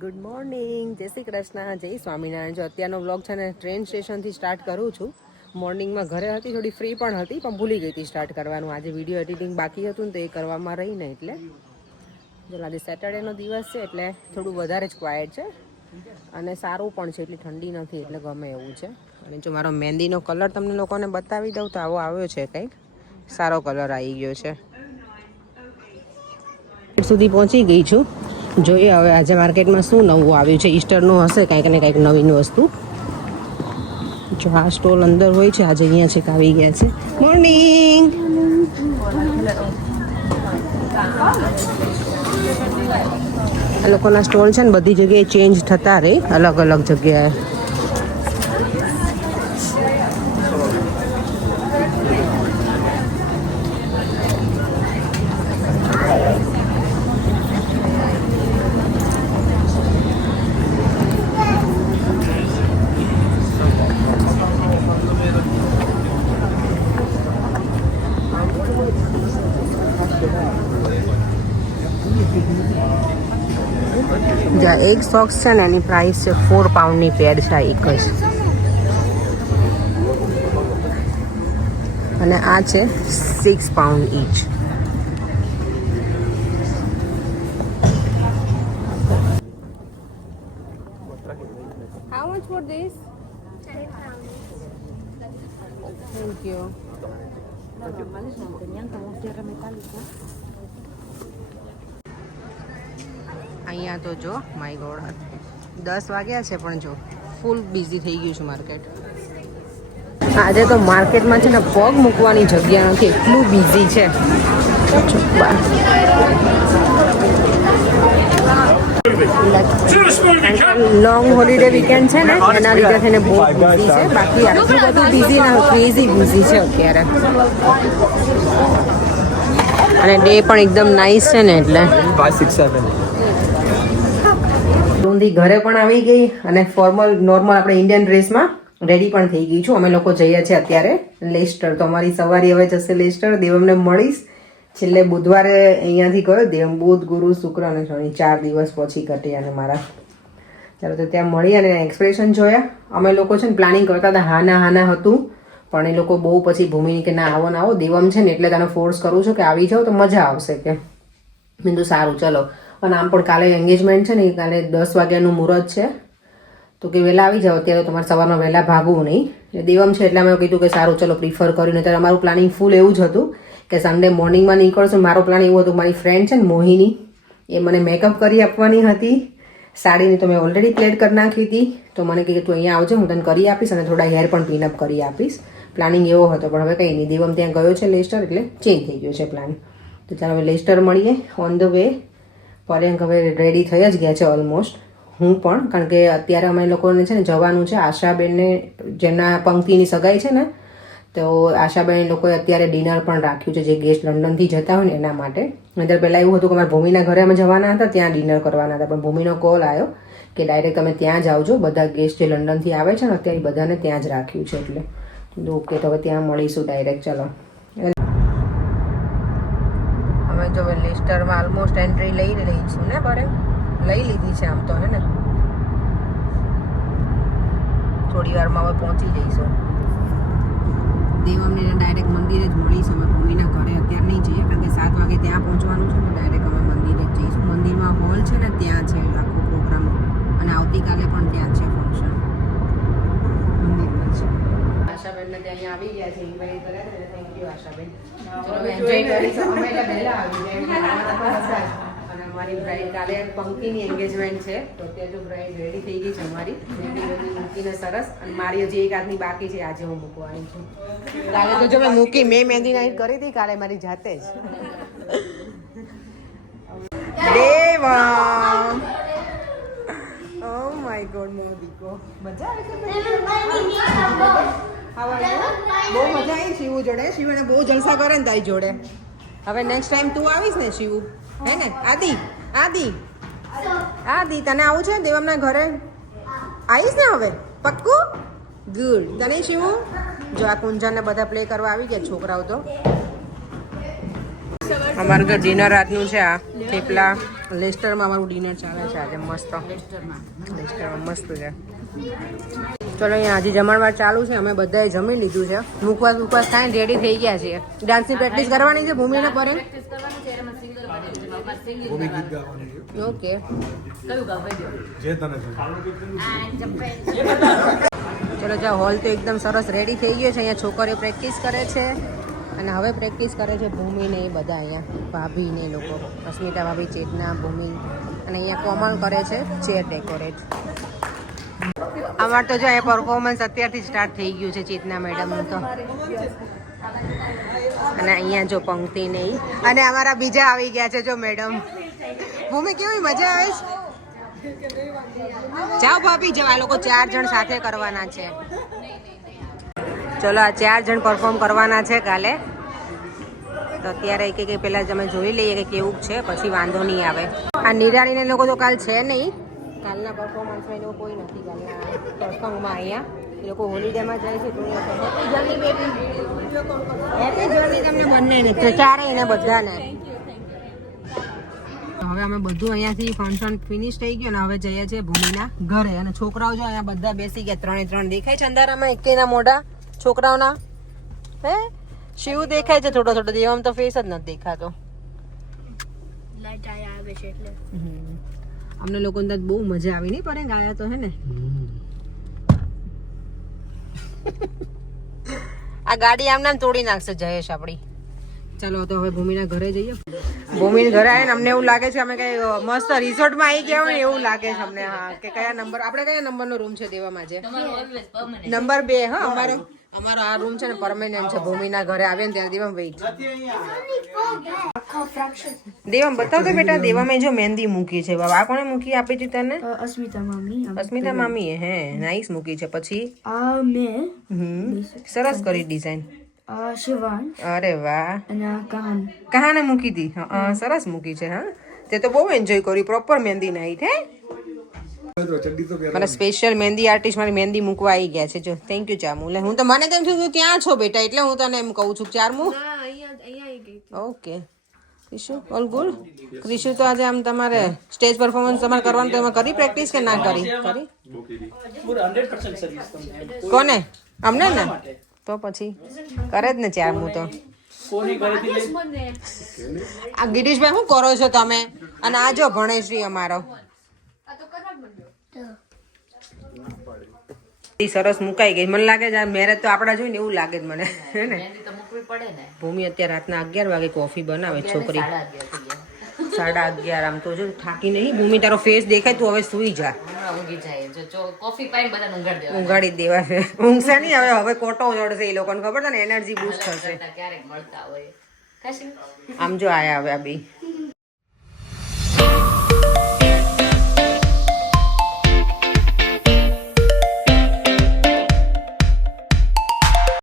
Good morning, જય શ્રી કૃષ્ણ, જય સ્વામિનારાયણ. જો અત્યારનો વ્લોગ છે ને ટ્રેન સ્ટેશનથી સ્ટાર્ટ કરું છું. મોર્નિંગમાં ઘરે હતી, થોડી ફ્રી પણ હતી, પણ ભૂલી ગઈ હતી સ્ટાર્ટ કરવાનું. આજે વિડીયો એડિટિંગ બાકી હતું ને તો એ કરવામાં રહી ને એટલે જો આજે સેટરડેનો દિવસ છે એટલે થોડું વધારે જ ક્વાયટ છે અને સારું પણ છે, એટલી ઠંડી નથી એટલે ગમે એવું છે. અને જો મારો મહેંદીનો કલર તમને લોકોને બતાવી દઉં તો આવો આવ્યો છે, કંઈક સારો કલર આવી ગયો છે. સુધી પહોંચી ગઈ છું. જોઈએ હવે આજે માર્કેટમાં શું નવું આવ્યું છે. ઈસ્ટરનું હશે કંઈક ને કંઈક નવીન વસ્તુ. જો આ સ્ટોલ અંદર હોય છે, આજે અહીંયા છેક આવી ગયા છે. મોર્નિંગ. આ લોકોના સ્ટોલ છે ને બધી જગ્યાએ ચેન્જ થતા રહે, અલગ અલગ જગ્યાએ. જ્યાં એક સોક્સ છે ને એની પ્રાઇસ છે 4 પાઉન્ડની પેડ છે એક જ, અને આ છે 6 pound each. How much for this? 10 pounds. Thank you. અહીંયા તો જો માય ગોડ 10 વાગ્યા છે પણ જો ફૂલ બિઝી થઈ ગયું છે માર્કેટ. આજે તો માર્કેટમાં છે ને પગ મૂકવાની જગ્યા નથી, એટલું બિઝી છે. લોંગ હોલિડે વીકેન્ડ છે ને એના લીધે થઈને બહુ બિઝી છે, બાકી આટલું બધું બિઝી ના, ક્રેઝી બિઝી છે અત્યારે. અને ડે પણ એકદમ નાઇસ છે ને એટલે 5, 6, 7 ઊંધી ઘરે પણ આવી ગઈ અને નોર્મલ આપણે ઇન્ડિયન ડ્રેસમાં રેડી પણ થઈ ગઈ છું. અમે લોકો જઈએ છીએ અત્યારે લેસ્ટર. તો અમારી સવારી હવે જશે લેસ્ટર. દેવમને મળીશ. છેલ્લે બુધવારે અહીંયાથી ગયો દેવમ, બુધ, ગુરુ, શુક્ર અને શનિ 4 દિવસ પછી ઘટી અને મારા. ચાલો તો ત્યાં મળી અને એક્સપ્રેશન જોયા. અમે લોકો છે ને પ્લાનિંગ કરતા હતા, હાના હતું, પણ એ લોકો બહુ પછી ભૂમિ કે ના આવો ના આવો, દેવમ છે ને એટલે તને ફોર્સ કરું છું કે આવી જાઓ તો મજા આવશે કે. મેં કીધું સારું ચલો. અને આમ પણ કાલે એન્ગેજમેન્ટ છે ને, કાલે 10 વાગ્યાનું મુહૂર્ત છે, તો કે વહેલા આવી જાઓ, અત્યારે તમારે સવારમાં વહેલા ભાગવું નહીં. દેવમ છે એટલે અમે કીધું કે સારું ચલો પ્રિફર કર્યું. ત્યારે અમારું પ્લાનિંગ ફૂલ એવું જ હતું કે સન્ડે મોર્નિંગમાં નીકળશું. મારો પ્લાન એવું હતું, મારી ફ્રેન્ડ છે ને મોહિની, એ મને મેકઅપ કરી આપવાની હતી. સાડીની તો મેં ઓલરેડી પ્લેટ કરી નાખી હતી, તો મને કહે તું અહીંયા આવજો, હું તને કરી આપીશ અને થોડા હેર પણ ક્લીનઅપ કરી આપીશ. પ્લાનિંગ એવો હતો, પણ હવે કંઈ નહીં, દેવમ ત્યાં ગયો છે લેસ્ટર એટલે ચેન્જ થઈ ગયો છે પ્લાન. તો ચાલો હવે લેસ્ટર મળીએ. ઓન ધ વે પર્યંક હવે રેડી થઈ જ ગયા છે ઓલમોસ્ટ, હું પણ, કારણ કે અત્યારે અમે લોકોને છે ને જવાનું છે આશાબેનને, જેમના પંક્તિની સગાઈ છે ને, તો આશાબેન લોકોએ અત્યારે ડિનર પણ રાખ્યું છે, જે ગેસ્ટ લંડનથી જતા હોય ને એના માટે. નહીંતર પહેલાં એવું હતું કે અમારા ભૂમિના ઘરે અમે જવાના હતા, ત્યાં ડિનર કરવાના હતા, પણ ભૂમિનો કોલ આવ્યો કે ડાયરેક્ટ તમે ત્યાં જ આવજો, બધા ગેસ્ટ જે લંડનથી આવે છે ને અત્યારે બધાને ત્યાં જ રાખ્યું છે. એટલે ઓકે, તો હવે ત્યાં મળીશું ડાયરેક્ટ. ચલો હવે જો લેસ્ટરમાં ઓલમોસ્ટ એન્ટ્રી લઈ લઈશું ને, બરે લઈ લીધી છે આમ તો, હે ને થોડી વારમાં હવે પહોંચી જઈશું. દેવમને ડાયરેક્ટ મંદિરે જ મળીશું. અમે ભૂમિના ઘરે અત્યારે નહીં જઈએ, કારણ કે 7 વાગે ત્યાં પહોંચવાનું છે, તો ડાયરેક્ટ અમે મંદિરે જ જઈશું. મંદિરમાં હોલ છે ને ત્યાં છે આખો પ્રોગ્રામ, અને આવતીકાલે પણ ત્યાં છે ફંક્શન મંદિરમાં છે. આશાબેનને ત્યાં અહીંયા આવી ગયા છે, ઇન્વાઇટ કર્યા છે. Thank you Ashaben. ચલો એન્જોય કરીશું. અમે એટલે વહેલા આવી ગયા અને અમારી બ્રાઇડ કાલે પંક્તિની એન્ગેજમેન્ટ છે, તો અત્યારે જો બ્રાઇડ રેડી થઈ ગઈ છે અમારી, રેડી મૂકીને સરસ. અને મારી હજી એક હાથની બાકી છે, આજે હું મૂકવાની છું. કાલે તો જો મેં મૂકી, મેં મહેંદી નાઈટ કરી હતી કાલે મારી જાતે જ. દેવા ઓ માય ગોડ, મોદીકો મજા આવે છે. બહુ મજા આવી શિવ જોડે. શિવને બહુ જલસા કરે ને તારી જોડે. હવે નેક્સ્ટ ટાઈમ તું આવીશ ને શિવ, હે ને? આદિ તને આવું છે દેવમના ઘરે? આવીશ ને હવે પક્કું? ગુડ. તને શિવ જો આ કુંજનને બધા પ્લે કરવા આવી ગયા છોકરાઓ. તો અમારું તો ડિનર રાતનું છે, આ થેપલા, લેસ્ટરમાં અમારું ડિનર ચાલે છે આજે મસ્ત. લેસ્ટરમાં મસ્ત છે. ચલો અહીંયા હજી જમણવાર ચાલુ છે. અમે બધાએ જમી લીધું છે. મુખવાસ ખાઈને રેડી થઈ ગયા છીએ. ડાન્સની પ્રેક્ટિસ કરવાની છે ભૂમિને પર. પ્રેક્ટિસ કરવાની છે એમાં સિંગલ બની છે બાબા સિંગિંગ ભૂમિ ગીત ગાવાની છે. ઓકે. કયું ગાવ ભાઈ જે તને ગમે. ચલો જા હોલ તો એકદમ સરસ રેડી થઈ ગયો છે. અહીંયા છોકરીઓ પ્રેક્ટિસ કરે છે અને હવે પ્રેક્ટિસ કરે છે ભૂમિ ને એ બધા અહીંયા ભાભી ને લોકો અસ્મિતા ભાભી, ચેતના, ભૂમિ અને અહીંયા કોમલ કરે છે ચેર ડેકોરેટ. અમાર તો જો અહીંયા પરફોર્મન્સ અત્યારથી સ્ટાર્ટ થઈ ગયું છે ચેતના મેડમનું તો. અને અહીંયા જો પંક્તિ ને ઈ અને અમારા બીજા આવી ગયા છે જો મેડમ. ભૂમિ કેવી મજા આવે છે. જાઓ ભાભી જાઓ. આ લોકો 4 જણ સાથે કરવાના છે. ચલો આ 4 જણ પરફોર્મ કરવાના છે કાલે. તો અત્યારે કે પહેલાં અમે જોઈ લઈએ કે કેવું છે, પછી વાંધો નહીં આવે. આ નિરાણીને લોકો તો કાલ છે નહીં. કાલના પરફોર્મન્સમાં એ લોકો કોઈ નથી. કાલના પ્રસંગમાં અહીંયા એ લોકો હોલિડેમાં જાય છે. Happy journey baby. Happy journey તમને બંનેને, ચારેયને બધાને. હવે અમે બધું અહીંયાથી ફંક્શન ફિનિશ થઈ ગયું અને હવે જઈએ છીએ ભૂમિના ઘરે. અને છોકરાઓ જો અહીંયા બધા બેસી ગયા 3 દેખાય છે અંધારામાં એકેયના મોઢા છોકરાઓના. હે શિવ દેખાય છે થોડો થોડો. દેવામાં તો ફેસ જ નથી દેખાતો. લાઈટ આવે છે એટલે અમને લોકોને તો બહુ મજા આવી નહીં પડે ગાયા તો હે ને. આ ગાડી આમ નામ તોડી નાખશે જયેશ આપડી. ચાલો તો હવે ભૂમિના ઘરે જઈએ. ભૂમિના ઘરે આવીને અમને એવું લાગે છે અમે કઈ મસ્ત રિસોર્ટમાં આવી ગયા હોય ને એવું લાગે છે અમને. હા કે કયા નંબર આપણે કયા નંબરનો રૂમ છે દેવામાં છે? નંબર 2. હા અમારો આ રૂમ છે ને પરમેનન્ટ છે. ભૂમિના ઘરે આવીએ ને ત્યારે દેવમ વેઇટ. દેવમ બતાવ તો બેટા. દેવામાં જો મહેંદી મૂકી છે બાબા. આ કોણે મૂકી આપી હતી તને? અસ્મિતા મામી. અસ્મિતા મામીએ. હે નાઈસ મૂકી છે. પછી આ મેં સરસ કરી ડિઝાઇન. શિવાન અરે વાહ. અને કહાને મૂકી હતી? હા સરસ મૂકી છે. હા તે તો બહુ એન્જોય કરી. પ્રોપર મહેંદી નાઈટ. હે મને સ્પેશિયલ મહેંદી આર્ટિસ્ટ મારી મહેંદી મૂકવા આવી ગયા છે. જો થેન્ક યુ ચામુ. લે હું તો મને તેમ થયું ક્યાં છો બેટા, એટલે હું તને એમ કહું છું ચારમુ. Okay Krishu all good. Krishu તો આજે આમ તમારે સ્ટેજ પરફોર્મન્સ તમારે કરવાનું તો એમાં કરી પ્રેક્ટિસ કે ના કરી? કોને? અમને ને તો પછી કરે જ ને ચારમુ તો. આ ગિરીશભાઈ શું કરો છો તમે? અને આ જો ભણેશ્રી અમારો સરસ મુકાઈ ગઈ. મને લાગે છે મેરેજ તો આપડા જોઈને એવું લાગે જ મને. હે ને ભૂમિ અત્યારે રાતના 11 વાગે કોફી બનાવે છોકરી. 11:30 આમ તો જો થાકી નહીં. ભૂમિ તારો ફેસ દેખાય તું હવે સુઈ જા. ઊંઘાડી દેવા છે. ઊંઘશે નહીં હવે કોટો ચડશે. એ લોકોને ખબર છે ને એનર્જી બૂસ્ટ થશે. આમ જો આયા હવે આ બી